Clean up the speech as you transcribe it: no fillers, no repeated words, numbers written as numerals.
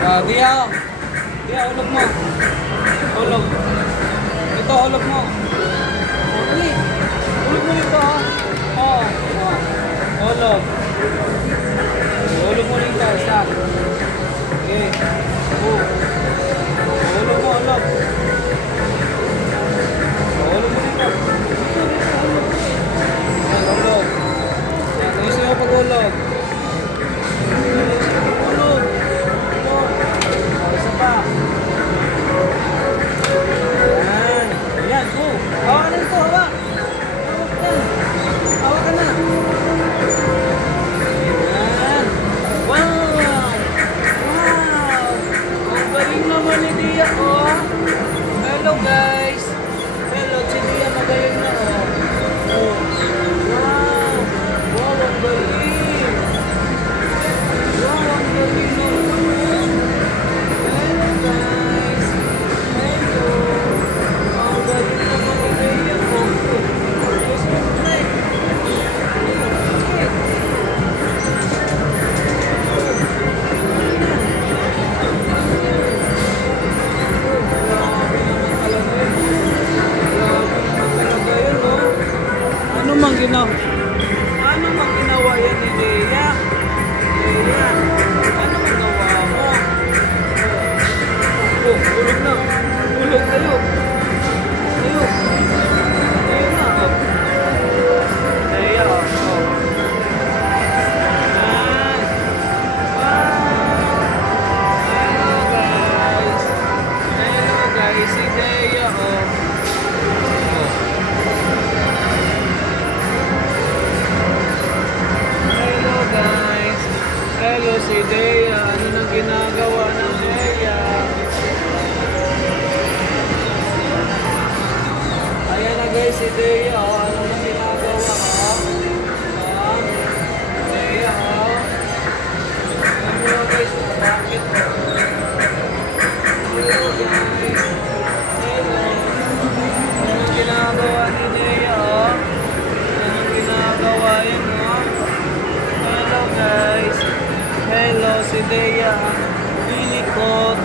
Dia. Dia, hulog mo. Hulog. Ito, hulog mo. Dali. Hulog mo dito, ha? Oo. Hulog. Hulog mo dito, isa. Okay. Hulog mo, hulog. Hulog mo dito. Yan, hulog. Yan, ayos na yung paghulog. Hulog. Isa pa. Yan. Yan, go. Hawak ka na ito, hawak. Hawak ka. Hawak ka na. Yan. Wow. Wow. Ang galing naman ni Dia, oh. Hello, guys. Hello, si Dia magaling na, oh. Oh. Wow. Wow, ang galing. Wow, ang galing naman. Hello, guys. Hello. Ang galing naman ni Dia, oh. Yes, right. Ano mang ginawa yan ni Lea? Lea, ano mang gawa mo? Oh, hulog na. Hulog tayo. Tayo. Tayo na. Oh. Lea, oh. Yan. Wow. Hello, guys. Hello, guys. Si Lea, oh. Hello, guys. Hello, si Dea. Ano nang ginagawa ng Dea? Ayan na, guys, si Dea. Oh. Ano nang ginagawa? Oh. Oh. Dea, oh. Ayan mo, guys. Bakit? Hello, guys. Hello. Ano nang ginagawa ni Dea? Oh. Ano nang ginagawa yun, oh? Hello, guys. Hello, si Dea. Lilikot.